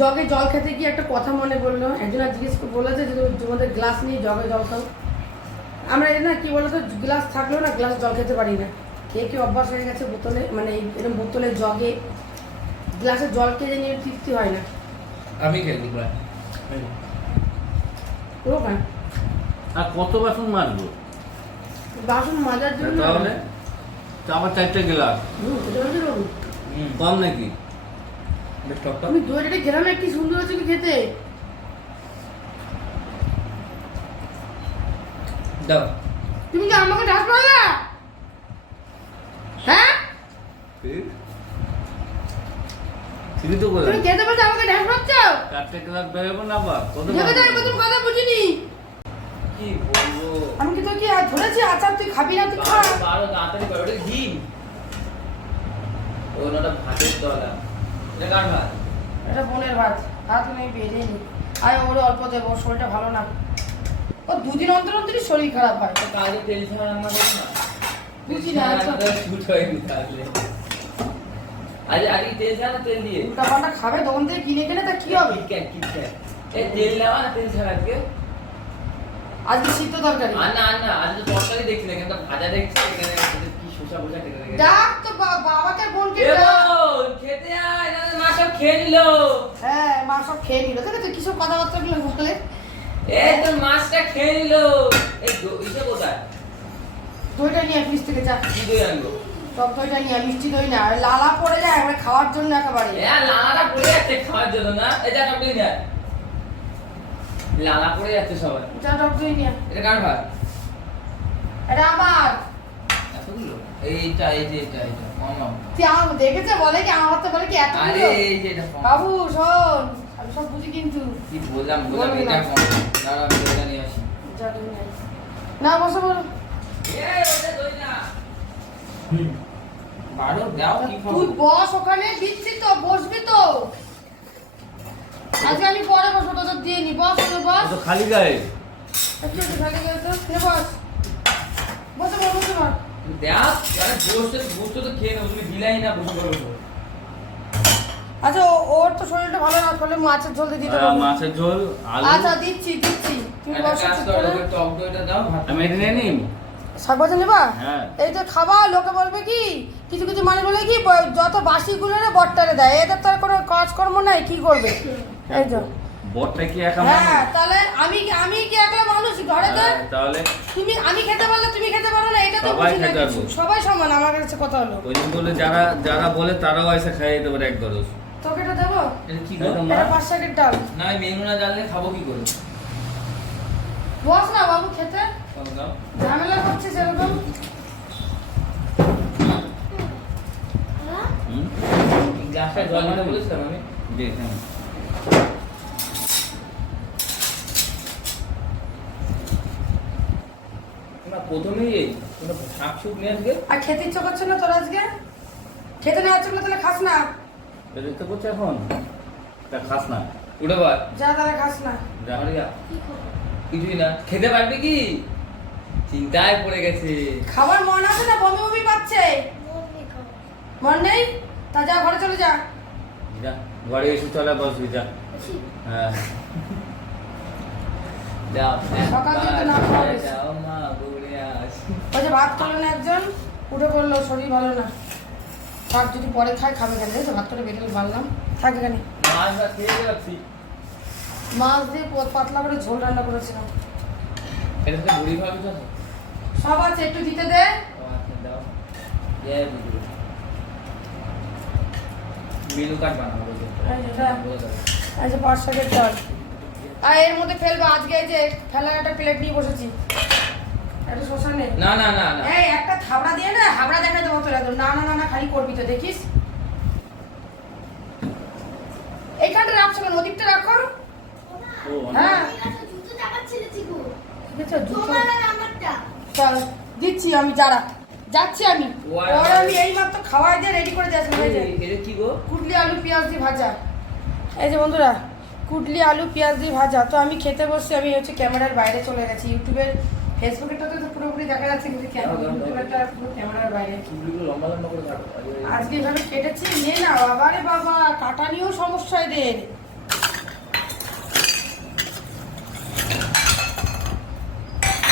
জগে জল খেতে গিয়ে একটা কথা মনে পড়ল। একজন আর জিজ্ঞেস বলেছে যে তুমি তোমাদের গ্লাস নিয়ে জগে জল খাও? আমরা এই না কি বলতো গ্লাস থাকলেও না গ্লাস জল খেতে পারি না। কে কে অভ্যাস হয়ে গেছে বোতলে মানে এই এরকম বোতলে জগে গ্লাসে জল খেয়ে নিয়ে তৃপ্তি হয় না। আমি খেলি পুরো আর কত বাসন মাজবো? বাসন মাজার জন্য তাহলে? আমার চারটে গেলাস কম নাকি? বেশ টক টক। তুমি দইটা গ্রামে কি সুন্দর কি খেতে? দাও। তুমি কি আমাকে পারলা হ্যাঁ? তুমি তো বলে তুমি খেতে পারছ আমাকে ঢাক পাচ্ছ চারটে গ্লাস বেরোবো না আবার? কত যেতে বাসন? যাই কথা বুঝিনি। কি বলব? আমি কি তোকে আর ধরেছি? আচার তুই খাবি না তুই খা। বারো তাড়াতাড়ি করো ওটা না ওটা ভাতের দলা এটা বোনের ভাত। ভাত নেই বেরিয়ে নি আয় ওর অল্প দেবো ওর শরীরটা ভালো না। ও দুদিন অন্তর অন্তরই শরীর খারাপ হয়। তেল ছাড়া রান্না না। বুঝি না, আচ্ছা। শুট হয়নি তাহলে আজ আগে তেল ছাড়া না তেল দিয়ে? উল্টা পাল্টা খাবে দোকান থেকে কিনে কিনে তা কি হবে? কিটক্যাট এই তেল নেওয়া না তেল ছাড়া আজকে? আজকে সিদ্ধ তরকারি। আর না না আজ তো তরকারি দেখছি না কিন্তু ভাজা দেখছি এখানে কি শসা বসা খেয়ে নিল হ্যাঁ মা সব খেয়ে নিল। দেখো তো কিসব কথাবার্তা গুলো বলে? এই তো মাছটা খেয়ে নিল এই দো- ইসে কোথায়? দইটা নিয়ে ফ্রিজ থেকে চা কি দই আনব? টক দইটা নিয়ে মিষ্টি দই না। লালা পড়ে যায় আমরা খাওয়ার জন্য একেবারে। এ লালাটা পড়ে যাচ্ছে খাওয়ার জন্য না? যা টক দই না লালা পড়ে যাচ্ছে সবাই। চা টক দই নিয়ে এটা কার ভাত? এটা আমার। এইটা এই যে এটা এটা তুই আমার দেখেছে? বলে কি আমার তো বলে কি এত আরে এই যে এটা বাবু শোন আমি সব বুঝি কিন্তু। কি বললাম বললাম এটা না। দাঁড়া আমি দইটা নিয়ে আসি। না বসো বলো। এই ওটা দই না। বারো দাও কি তুই বস ওখানে দিচ্ছি তো বসবি তো। আজকে আমি পরে বসবো তোদের দিয়ে নি। বস ওখানে বস। তো খালি গায়ে। খালি গেলে তো। বস। বসে বল বসে বল দেখ আরে বসতে বসতে তো খেয়ে নেব তুমি দিলাই না বসে করো আচ্ছা ওর তো শরীরটা ভালো না তাহলে মাছের ঝোল দিয়ে দিতে আহ, মাছের ঝোল আলু। আচ্ছা দিচ্ছি দিচ্ছি। তুমি বসো টক দইটা দাও ভাত আমি এটা নিয়ে নিই? শাক ভাজা নেবা? হ্যাঁ। এই যে খাবা লোকে বলবে কি কিছু কিছু মানুষ বলে কি যত বাসি গুলো না বট্টারে দেয় এদের তো আর কোনো কাজকর্ম নাই কি করবে? এই তো বরটা কি একা হ্যাঁ তাহলে আমি আমি কি একলা মানুষ ঘরেতে হ্যাঁ, তাহলে তুমি আমি খেতে পারলে তুমি খেতে পারো না এটা তো সবাই বুঝি না সমান আমার কাছে কথা হলো। ওই জন্য বলে যারা যারা বলে তারাও এসে খাইয়ে দিতে পারে এক গরস তোকে এটা দেবো? এটা কি গো এটা পাঁচ ডাল। না আমি মেনু না জানলে খাব কি করে? বস না বাবু খেতে। ঝামেলা করছে সেরকম। গ্লাসটা জল দিতে বলেছিলাম আমি। প্রথমেই এই কোনো শাক শুক নিয়ে আজকে আর খেতে ইচ্ছে করছে না তোর আজকে? খেতে না ইচ্ছে করলে তাহলে খাস না। করছে এখন? তা খাস না। উঠে যা তাহলে খাস না। যা। আরে কিছুই না। খেতে পারবি কি? চিন্তায় পড়ে গেছে। খাবার মন আছে না? বমি বমি পাচ্ছে। মন নেই? তা যা ঘরে চলে যা। যা ঘরে এসে চলে বসবি যা। হ্যাঁ। যাও সকাল থেকে না খাওয়া হয়েছে। যাও মা ঘুরে আস ওই যে ভাত করল না একজন উঠে বলল শরীর ভালো না। ভাত যদি পরে খায় খাবে কেন? এই তো ভাত করে বেটে বাড়লাম। থাকে কেন মাছ দিয়ে পাতলা করে ঝোল রান্না করেছিলাম। সব আছে একটু দিতে দে। আচ্ছা মেনু কার্ড বানাবো বলছে। এই যে এটা। বলে দাও। এই যে পাঁচ শাকের ডাল আর এর মধ্যে ফেলব আজকে যে ফেলার একটা প্লেট নিয়ে বসেছি। একটা শোষা না না না না। এই একটা থাবড়া দিয়ে না হাবড়া দেখাই দেবো তোর না না না না খালি করবি তো দেখিস? এইখানটা রাখছো কেন? ওদিকটা রাখো। হ্যাঁ। চল দিচ্ছি আমি যারা যাচ্ছি আমি। ওর আমি এই মাত্র খাওয়াই দিয়ে রেডি করে দিয়েছি এটা কি গো? কুটলি আলু পেঁয়াজ দিয়ে ভাজা। এই যে বন্ধুরা কুটলি আলু পেঁয়াজ দিয়ে ভাজা। তো আমি খেতে বসছি আমি হচ্ছে ক্যামেরার বাইরে চলে গেছি ইউটিউবের তো পুরোপুরি দেখা যাচ্ছে ক্যামেরার বাইরে। আজকে কেটেছি না বাবারে বাবা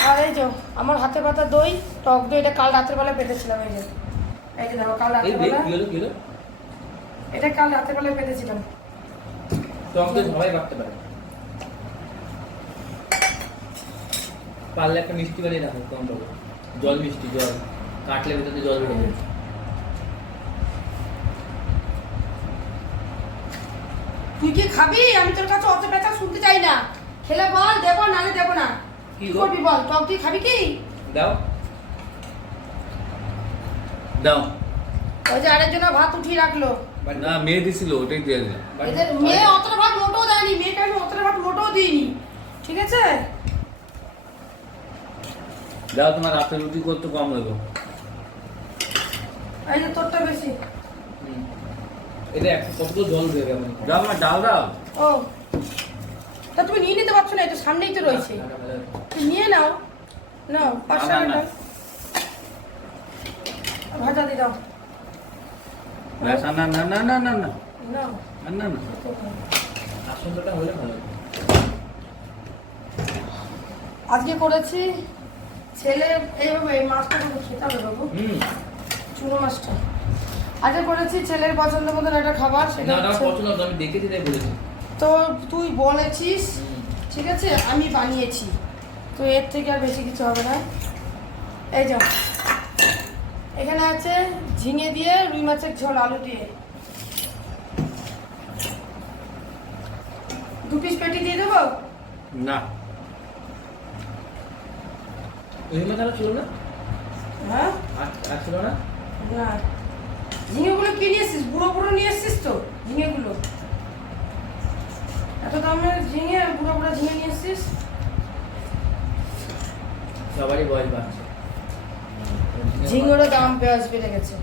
আর এই যে আমার হাতে পাতা দই টক দই এটা কাল রাতের বেলা পেতেছিলাম এই যে। এটা কাল রাতের বেলা পেতেছিলাম। টক দই সবাই পারে। পারলে একটা মিষ্টি বানিয়ে রাখো কম পাবো জল মিষ্টি জল। কাটলে ভেতরে জল বেরোবে তুই কি খাবি? আমি তোর কাছে অত বেচা শুনতে চাই না। খেলে বল দেবো নালে দেবো না। কি করবি বল? টক তুই খাবি কি? দাও। দাও। ওই যে আরেকজন ভাত উঠিয়ে রাখল। না মেয়ে দিছিল ওটাই দিয়ে দিলাম। মেয়ে অতটা ভাত মোটেও দেয়নি। মেয়েকে আমি অতটা ভাত মোটেও দিইনি। ঠিক আছে? দাও তোমার রাতে রুটি করতে কম হইব এই যে তোরটা বেশি এটা একশো কতগুলো জল বেরোবে এমন দাও আমার ডাল দাও ও তা তুমি নিয়ে নিতে পারছ না এই তো সামনেই তো রয়েছে তুমি নিয়ে নাও নাও পাঁচশো না, না, টাকা ভাজা দিয়ে দাও ব্যাস, না না না না না না না না না আসনটা হলে ভালো আজকে করেছি ছেলে এইভাবে এই মাছটা কিন্তু খেতে হবে বাবু। চুনো মাছটা। আজকে করেছি ছেলের পছন্দ মতন একটা খাবার সেটা ওটা আমার হচ্ছে পছন্দ আমি দেখেছি তাই বলেছি। তো তুই বলেছিস ঠিক আছে? আমি বানিয়েছি। তো এর থেকে আর বেশি কিছু হবে না। এই যাও এখানে আছে ঝিঙে দিয়ে রুই মাছের ঝোল আলু দিয়ে। দু পিস পেটি দিয়ে দেবো? না। ছিল না? হ্যাঁ? আর আর ছিল না? না। ঝিঙেগুলো কি নিয়ে এসছিস? বুড়ো বুড়ো নিয়ে এসছিস তো ঝিঙেগুলো? এত দামের ঝিঙে আর বুড়ো বুড়ো ঝিঙে নিয়ে এসছিস? সবারই বয়স বাড়ছে। ঝিঙেরও দাম পেঁয়াজ বেড়ে গেছে।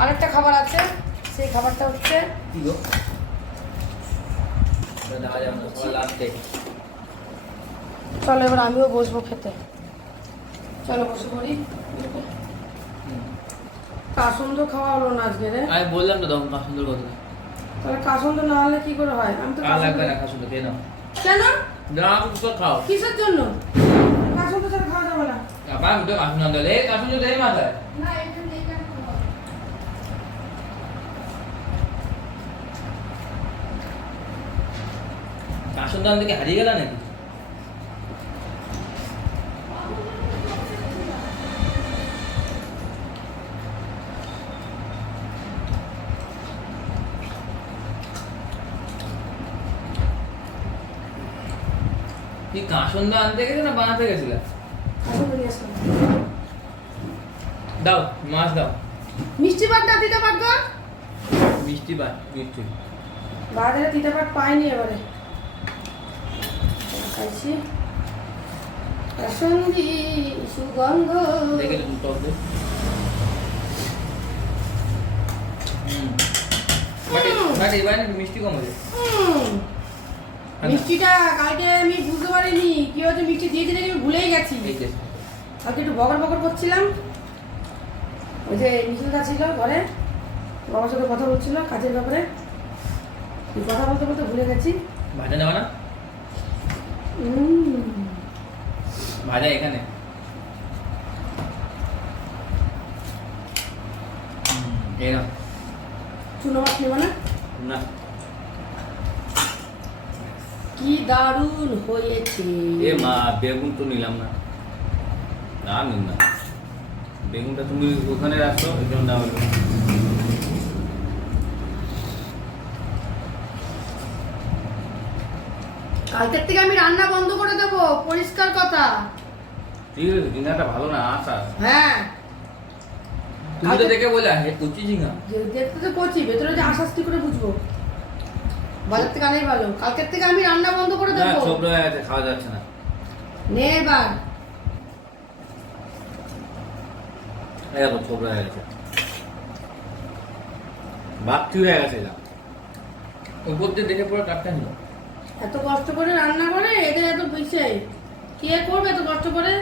আরেকটা খাবার আছে সেই খাবারটা হচ্ছে কি গো? চলো এবার আমিও বসবো খেতে। চলো বসে পড়ি। কাসন্দ খাওয়া হলো না আজকে রে? আমি বললাম তো তখন কথা। তাহলে কাসন্দ না হলে কি করে হয়? আমি তো কাল লাগবে না খেয়ে নাও। কেন? না তো খাও। কিসের জন্য? কাসন্দ ছাড়া খাওয়া যাবে না। আবার আমি তো কাশুন আনতে এই কাশুন তো মাথায়। না এটা নেই কেন খাওয়া? থেকে হারিয়ে গেল নাকি? তুই কাসন্দ আনতে গেছিলে না বানাতে গেছিলে। দাও মাছ দাও। মিষ্টি পাটটা দিতে পারব মিষ্টি বা মিষ্টি। বাজারে দিতে পার পাইনি এবারে। খাইছি। কাসন্দি সুগন্ধ। দেখে টক দে বাট এবার মিষ্টি কম হুম। মিষ্টিটা কালকে আমি বুঝতে পারিনি। কি হচ্ছে মিষ্টি দিয়েছি দেখে আমি ভুলেই গেছি। কালকে একটু বকর বকর করছিলাম। ওই যে মিছিলটা ছিল ঘরে। বাবার সাথে কথা বলছিল কাজের ব্যাপারে। কথা বলতে বলতে ভুলে গেছি। ভাজা নেওয়া না? ভাজা এখানে। চুনো মাছ নেব না? না। কি দারুণ হয়েছে। এ মা বেগুন তো নিলাম না। না নিন না। বেগুনটা তুমি ওখানে রাখছো এই জন্য হলো। কালকের থেকে আমি রান্না বন্ধ করে দেবো পরিষ্কার কথা। ঠিক আছে দিনাটা ভালো না আসা হ্যাঁ। তুমি তো দেখে বলে কুচি ঝিঙা। যে দেখতে তো করছি ভেতরে যে আশ্বাস কি করে বুঝব? বাজার থেকে আনাই ভালো। কালকের থেকে আমি রান্না বন্ধ করে না দেবো। ছোট হয়ে গেছে খাওয়া যাচ্ছে না। নে এবার। এই দেখো ছোট হয়ে গেছে। বাক্তি হয়ে গেছে এটা উপর দিয়ে দেখে পুরো টাটকা ছিল এত কষ্ট করে রান্না করে এদের এত বিষয় কে করবে এত কষ্ট করে?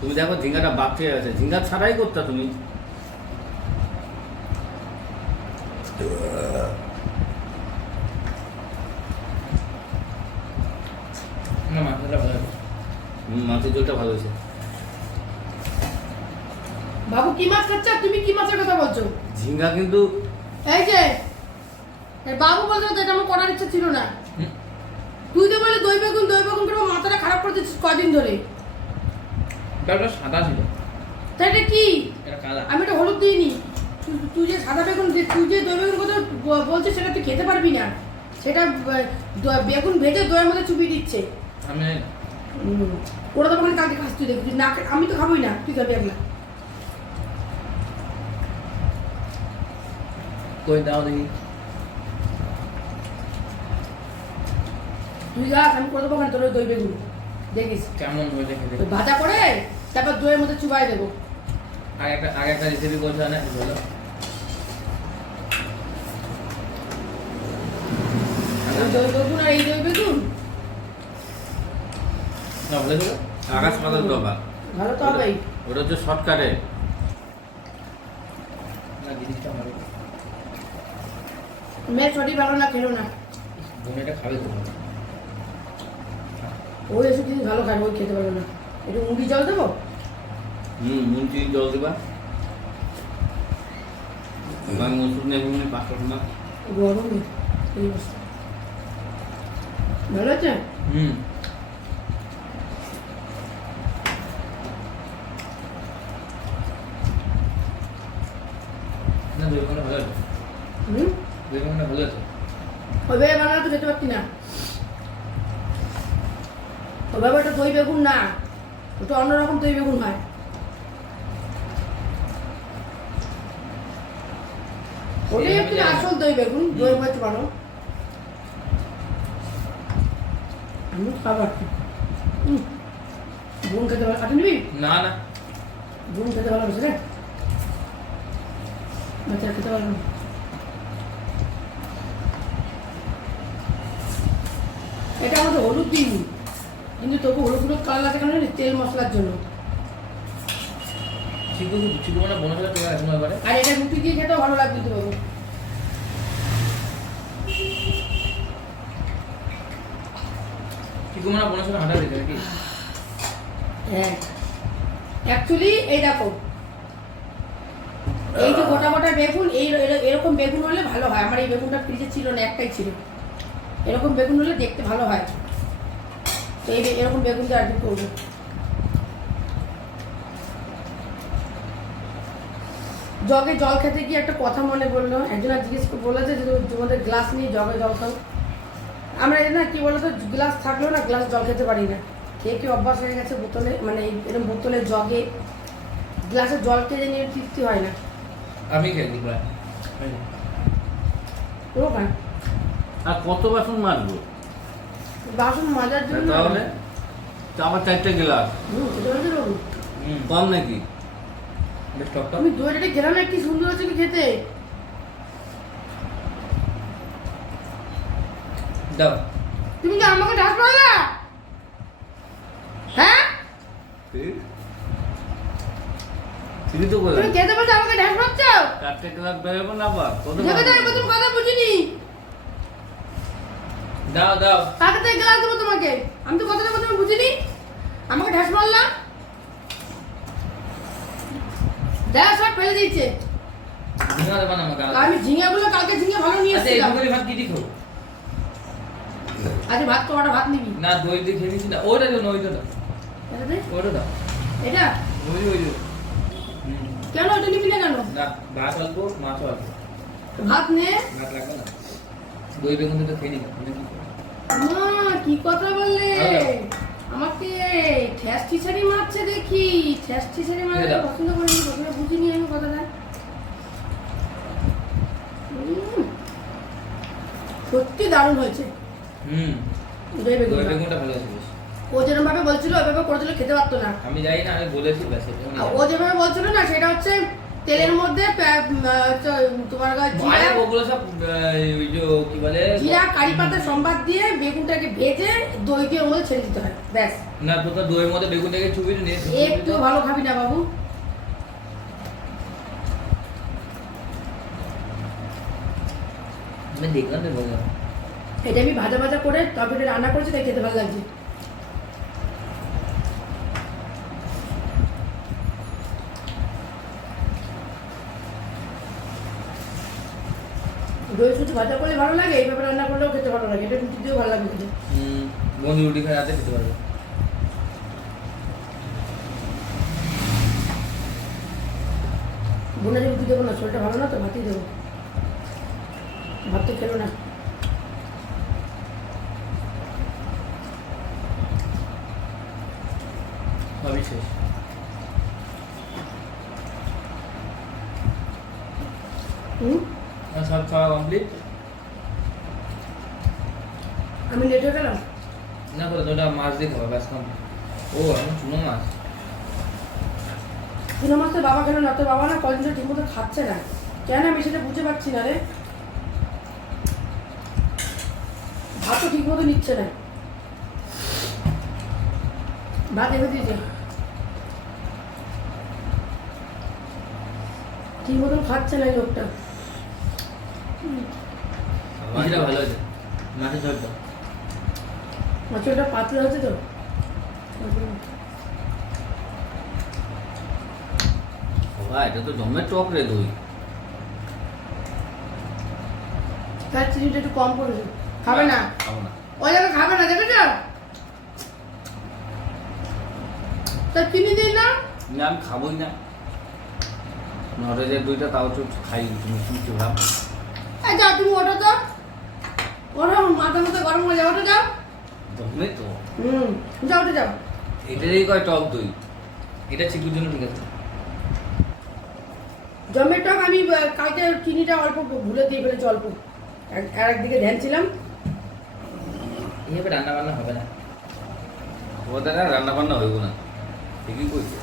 তুমি দেখো ঝিঙ্গাটা বাক্তি হয়ে গেছে। ঝিঙ্গা ছাড়াই করতা তুমি। না মাথাটা ভালো আছে। মাছের ঝোলটা ভালো হয়েছে। বাবু কি মাছ খাচ্ছে? আর তুমি কি মাছের কথা বলছো? ঝিঙ্গা কিন্তু এই যে এই বাবু বলছো এটা আমার করার ইচ্ছা ছিল না। তুই তো বলে দই বেগুন দই বেগুন করে মাথাটা খারাপ করে দিচ্ছিস কদিন ধরে। ব্যাপারটা সাদা ছিল। তা এটা কি? এটা কালা। আমি এটা হলুদ দিইনি। তুই- তুই যে সাদা বেগুন দি- তুই যে দই বেগুন কথা বলছিস সেটা তুই খেতে পারবি না। সেটা বেগুন ভেজে দইয়ের মধ্যে চুপিয়ে দিচ্ছে। আমি ওরা তো ওখানে কালকে খাস তুই দেখবি? না আমি তো খাবোই না। তুই খাবি একলা। কই দাও দেখি। তুই খাস আমি করে দেবো তোর দই বেগুন। দেখিস। কেমন খেতে ওই ভাজা করে তারপর দইয়ের মধ্যে চুবাই দেবো। আগে একটা আগে একটা রেসিপি করছে না বলো। দই বেগুন আর এই দই বেগুন? না বলে দেবো আকাশ পাতাল ডবা। ভালো তো হবেই। ওটা হচ্ছে শর্টকাটে। না জিনিসটা ভালো মেয়ে ছটি ভালো না খেলো না। বোন এটা খাবে তো। ওই এসব জিনিস ভালো খায় ওই খেতে পারবে না। একটু মুড়ি জল দেবো? হুম চিনি জল দেবা। এবার মসুর নেব পাঁচশো টাকা গরম ভালো আছে? হুম না দই কোনটা ভালো আছে হুম দই কোনটা ভালো আছে ওইভাবে বানালে তো খেতে পারতি না ওইভাবে ওটা দই বেগুন না ওটা অন্যরকম দই বেগুন হয়। ওটাই একটু আসল দই বেগুন দই মাছ বানো আমি খাবার বোন খেতে ভালো কাটে নিবি? না না। বোন খেতে ভালোবাসে রে। বাচ্চারা খেতে ভালো এটা আমাদের হলুদ দিইনি কিন্তু তবু হলুদ হলুদ কালার লাগে কেন জানিস? তেল মশলার জন্য। আর এটা রুটি দিয়ে খেতেও ভালো লাগবে তো বাবু। চিকু মানে বোনের সাথে হাঁটা দিতে নাকি? হ্যাঁ। অ্যাকচুয়ালি এই দেখো। এই যে গোটা গোটা বেগুন এই এরকম বেগুন হলে ভালো হয়। আমার এই বেগুনটা ফ্রিজে ছিল না একটাই ছিল। এরকম বেগুন হলে দেখতে ভালো হয়। তো এই এরকম বেগুন দিয়ে আর কি করব। জগে জল খেতে গিয়ে একটা কথা মনে পড়ল। একজন জিজ্ঞেস বলেছে যে তোমাদের গ্লাস নিয়ে জগে জল খাও। আমরা এই না কি বলতো গ্লাস থাকলেও না গ্লাস জল খেতে পারি না। খেয়ে কি অভ্যাস হয়ে গেছে বোতলে মানে এই এরকম বোতলে জগে। গ্লাসে জল খেয়ে নিয়ে তৃপ্তি হয় না। আমি প্রায়। পুরো আর কত বাসন মাজবো? বাসন মাজার জন্য। তাহলে? তো চারটে গেলাস। কম নাকি? তুমি দইটা গেলাম কি সুন্দর আছে কি খেতে? দাও। তুমি কি আমাকে ঢাক পারলা হ্যাঁ? তুমি তো বলে তুমি খেতে বলছো আমাকে ঢাক পাচ্ছ? চারটে গ্লাস বেরোবো না আবার। কথা বুঝিনি। দাও দাও। কাকে থেকে গ্লাস দেবো তোমাকে? আমি তো কথাটা কথা বুঝিনি। আমাকে ঢাস মারলা। দেখ সব ফেলে দিয়েছে। ঝিঙা দেবা না আমাকে আমি ঝিঙেগুলো কালকে ঝিঙে ভালো নিয়ে আচ্ছা এসেছিলাম। ভাত কি দি খাব? আজ ভাত তো ভাত নিবি। না দই দিয়ে খেয়ে নিচ্ছি না। ওইটা দিও ওইটা দাও। এটা দে। ওইটা দাও। এটা? ওই ওই কেন এটা নিবি না কেন? না ভাত অল্প মাছ অল্প। ভাত নে। ভাত লাগবে না। দই বেগুন খেয়ে আমি কি? মা কি কথা বললে? আমাকে ঠ্যাস টিচারি মারছে দেখি। ঠ্যাস টিচারি এটা। পছন্দ প্রথমে বুঝিনি আমি কথাটা। সত্যি দারুণ হয়েছে। হুম। দই দই বেগুনটা। বেগুনটা ভালো আছে ও যেরকম ভাবে বলছিল ওইভাবে করেছিল খেতে পারতো না। আমি জানি না আমি বলেছি ব্যাস। ও যেভাবে বলছিল না সেটা হচ্ছে তেলের মধ্যে তোমার জিরা ওগুলো সব ওই যে কি বলে? জিরা কারি পাতা সম্বাদ দিয়ে বেগুনটাকে ভেজে দই দিয়ে মধ্যে ছেড়ে দিতে হয় ব্যাস। না তো তো দইয়ের মধ্যে বেগুনটাকে চুবিয়ে নিয়ে একটু ভালো খাবি না বাবু। আমি দেখলাম এটা আমি ভাজা ভাজা করে তারপরে রান্না করেছি তাই খেতে ভালো লাগছে। দই সুজি ভাজা করলে ভালো লাগে এইভাবে রান্না করলেও খেতে ভালো লাগে এটা রুটি দিয়েও ভালো লাগে খেতে। হুম বন্ধু রুটি খাই রাতে খেতে পারবে। বোনারে রুটি দেবো না শরীরটা ভালো না তো ভাতই দেবো। ভাত তো খেলো না। সবই শেষ। হুম? সব খাওয়া কমপ্লিট আমি লেট হয়ে গেলাম? না করে তোটা মাছ দিয়ে খাওয়া ব্যাস কম। ও এখন চুনো মাছ। চুনো মাছ তো বাবা খেলো না? তোর বাবা না কদিন ধরে ঠিকমতো খাচ্ছে না। কেন আমি সেটা বুঝতে পারছি না রে? ভাত তো ঠিক মতো নিচ্ছে না। ভাত এনে দিয়েছে। ঠিক মতন খাচ্ছে না এই লোকটা। মাছটা ভালো আছে। মাছের ঝোলটা। মাছটা পাতলা হচ্ছে তো? বাবা এটা তো টক রে দই। তার চিনিটা একটু কম খাবে না? খাব না। ওই জায়গা খাবে না দেখেছ? চিনি দিই না। না আমি খাবোই না। নরেজের দইটা তাও তো খাই তুমি শুনছো ভাব যাও তুমি ওঠো তো। ওঠো মাথা মাথা গরম হয়ে যাও ওঠো যাও। জমে তো। হুম যাও ওঠে যাও। এটারই কয় টক দই? এটা চিকুর জন্য ঠিক আছে। জমের টক আমি কালকে চিনিটা অল্প ভুলে দিয়ে ফেলেছি অল্প। আর একদিকে ধ্যান ছিলাম। এইভাবে রান্না বান্না হবে না। ও দেখা রান্না বান্না হইব না। ঠিকই কইছে।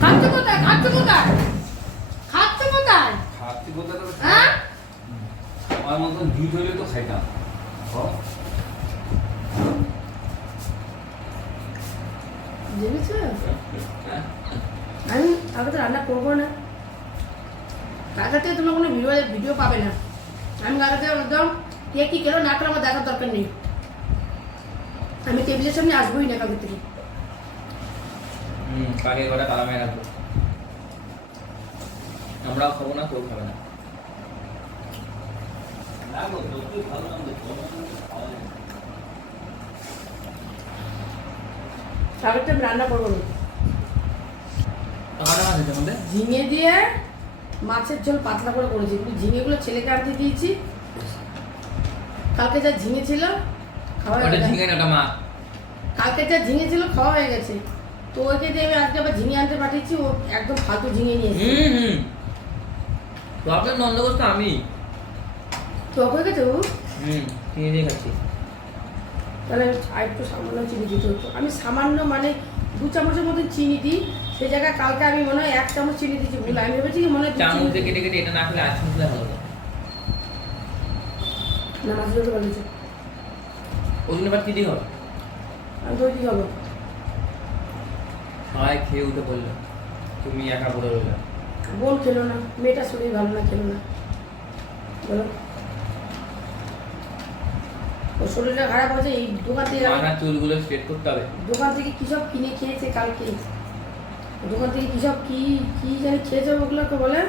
খাচ্ছ কোথায়? খাচ্ছ কোথায়? খাচ্ছ কোথায়? খাচ্ছি কোথা থেকে হ্যাঁ? আমার মতন দুধ হইলে তো খাইতাম। হ্যাঁ? আমি আগে তো রান্না করব না। থেকে তোমরা কোনো ভিডিও ভিডিও পাবে না। আমি থেকে একদম কে কী খেলো না খেলো আমার দেখার দরকার নেই। আমি টেবিলের সামনে আসবোই না কালকে থেকে। হুম পাখির কটা তালা রাখব। আমরাও খাব না কেউ খাবে না না গো, যতই ভালো নাম দেখো, আমার কিন্তু খাওয়া যায় না। আমি রান্না করব। ঝিঙে দিয়ে মাছের ঝোল পাতলা করে করেছি। কিন্তু ঝিঙেগুলো ছেলেকে আনতে দিয়েছি। কালকে যা ঝিঙে ছিল খাওয়া হয়ে কালকে যা ঝিঙে ছিল খাওয়া হয়ে গেছে। তো ওকে দিয়ে আমি আজকে আবার ঝিঙে আনতে পাঠিয়েছি ও একদম ফালতু ঝিঙে নিয়ে হুম হুম। প্রবলেম নন্দগোষ আমি। তো হয়ে হুম কিনে দিয়ে খাচ্ছি তাহলে আর একটু সামান্য চিনি দিতে হতো। আমি সামান্য মানে দু চামচের মতন চিনি দিই। সেই জায়গায় কালকে আমি মনে হয় এক চামচ চিনি দিয়েছি ভুল আমি ভেবেছি কি মনে হয় দু চামচ দিয়ে কেটে কেটে এটা না খেলে ভালো না। মাছ ধরতে বলেছে ওই জন্য এবার কি দিয়ে হবে? আমি তো কি খাব সবাই খেয়ে উঠে বলল তুমি একা বলে রইলে। বোন খেলো না মেয়েটা শরীর ভালো না খেলো না। বলো। ওর শরীরটা খারাপ আছে এই দোকান থেকে মাথার চুলগুলো স্ট্রেট করতে হবে। দোকান থেকে কী সব কিনে খেয়েছে কালকে? দোকান থেকে কী সব কি কি জানি খেয়েছে ওগুলোকে বলে?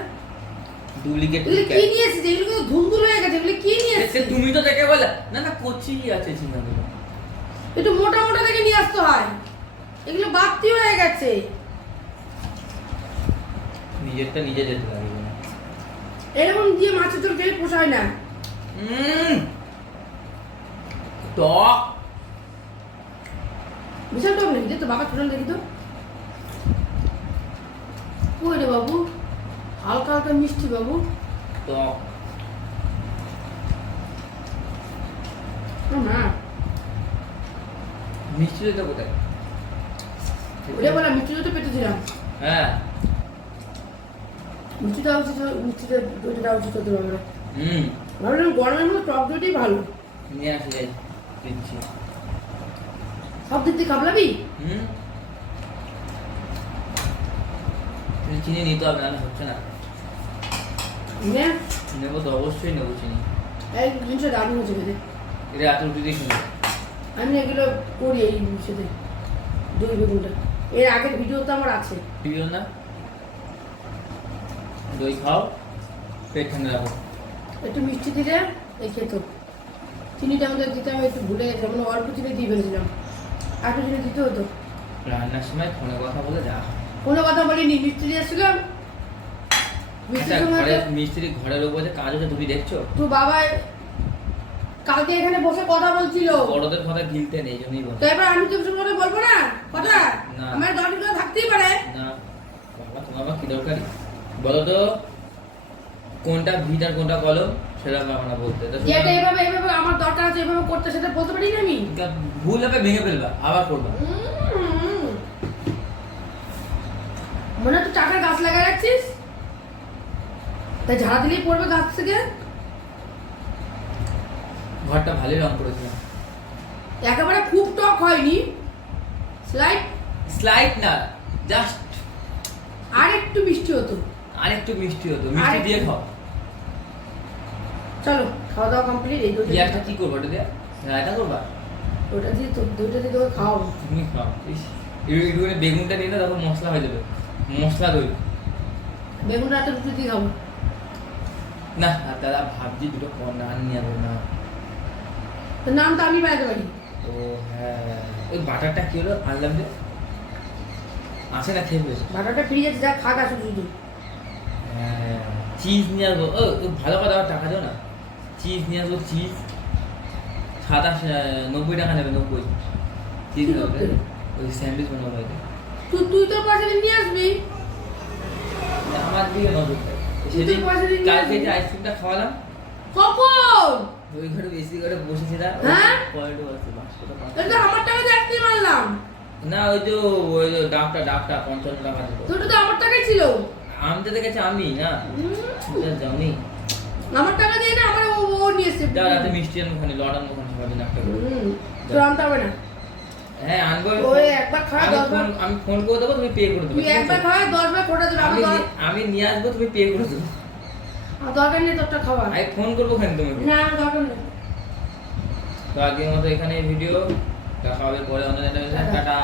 ডুপ্লিকেট এগুলো কি নিয়ে এসেছে? এগুলো ধুন্দুল হয়ে গেছে এগুলো কি নিয়ে এসেছে? তুমি তো দেখে বলে না না কচি আছে ঝিঙ্গাগুলো একটু মোটা মোটা থেকে নিয়ে আসতে হয়। এগুলো বাড়তি হয়ে গেছে। নিজেরটা নিজে যেতে লাগবে এরকম দিয়ে মাছের ঝোল খেলে পোষায় না। উম, টক বিশাল টক নাকি তো বাবা ছোটাল দেখি তো ওই রে বাবু হালকা হালকা মিষ্টি বাবু টক ও না মিষ্টি দইটা কোথায় ওরে বলা মিষ্টি তো পেতেছিলাম হ্যাঁ মিষ্টি দেওয়া উচিত মিষ্টিটা দইটা উচিত হতে পারবে হুম ভাবলাম গরমের মধ্যে টক দইটাই ভালো নিয়ে আসি সব দিক দিয়ে কামলাবি হুম। চিনি নিতে হবে না হচ্ছে না। নেব তো অবশ্যই নেব চিনি। এই জিনিসটা দারুণ হচ্ছে খেতে। এটা এত রুটি দিয়ে আমি এগুলো করি এই সাথে দই বেগুনটা। এর আগের ভিডিও তো আমার আছে। দিও না? দই খাও পেট ঠান্ডা রাখো। একটু মিষ্টি দিলে এই খেত চিনিটা আমাদের দিতে আমি একটু ভুলে গেছি। আমরা অল্প চিনি দিয়ে ফেলেছিলাম। আর চিনি দিতে হতো? রান্নার সময় ফোনে কথা বলে যা। কোনো কথা বলিনি এসেছিলাম। তো- মিস্ত্রি ঘরের উপর কাজ হচ্ছে তুমি দেখছ? তো বাবা কালকে এখানে বসে কথা বলছিল। বড়দের কথা গিলতে নেই জন্যই বল তো এবার আমি তো কিছু কথা বলব না? কথা? আমার মিনিট থাকতেই পারে। না। বাবা তোমার কি দরকার? বলো তো কোনটা ভিট আর কোনটা কলম? সেটা না বলতে। তো যেটা এভাবে এভাবে আমার দরকার আছে এভাবে করতে সেটা বলতে পারি না আমি? ভুল হবে ভেঙে ফেলবা আবার করবা। মনে হচ্ছে টাকার গাছ লাগা রাখছিস? তাই ঝাড়া দিলেই পড়বে গাছ থেকে? ঘরটা ভালোই রং করেছিলাম একেবারে খুব টক হয়নি। স্লাইড? স্লাইড না জাস্ট আর একটু মিষ্টি হতো। আর একটু মিষ্টি হতো মিষ্টি দিয়ে খাও। চলো খাওয়া দাওয়া কমপ্লিট এই দুটো পেঁয়াজটা কি করব ওটা দিয়ে? রায়তা করবা? ওটা দিয়ে তো দুটো দিয়ে তোকে খাও। তুমি খাও একটু- একটুখানি বেগুনটা নিয়ে না তখন মশলা হয়ে যাবে। মশলা দই। বেগুন রাতে রুটি দিয়ে খাব। না আর দাদা ভাবছি দুটো রান নিয়ে যাব না। তো নাম তো আমি বানাতে পারি ও হ্যাঁ। ওই বাটারটা কি হলো? আনলাম যে। আছে না খেয়ে ফেলেছে? বাটারটা ফ্রিজে যা খাক আসুক শুধু হ্যাঁ চিজ নিয়ে আসব ও ভালো কথা টাকা দাও না। চিজ নিয়ে আসব চিজ সাতাশ নব্বই টাকা নেবে নব্বই। চিজ নেবে ওই স্যান্ডউইচ বানাবো এটা তুই তুই তোর পয়সা নিয়ে আসবি? আমার দিকে নজর সেদিন কালকে যে আইসক্রিমটা খাওয়ালাম। কখন? ওই ঘরে বেশি করে বসেছিলাম হ্যাঁ? পয়েন্টও আছে তো আমার টাকা আজকে মারলাম না ওই যে ওই যে ডাকটা ডাকটা পঞ্চান্ন টাকা তোটা তো আমার টাকাই ছিল। আমি না? যাওনি আমার টাকা দিয়ে না আমার ও নিয়ে এসছে। যা রাতে মিষ্টি আনব ওখানে লড়ান ওখানে সবাই একটা করে। হুম, তোর আনতে হবে না। হ্যাঁ আনব ওই একবার আমি। ফোন আমি ফোন করে দেবো তুমি পে করে দেবে তুই একবার দশ বার ফোটা আমি আমি নিয়ে আসব তুমি পে করে দেবো। আমার দরকার নেই তোরটা খাওয়া আমি ফোন করব তুমি না দরকার নেই। তো আজকের মতো এখানে ভিডিও দেখা হবে পরে অন্য টাটা।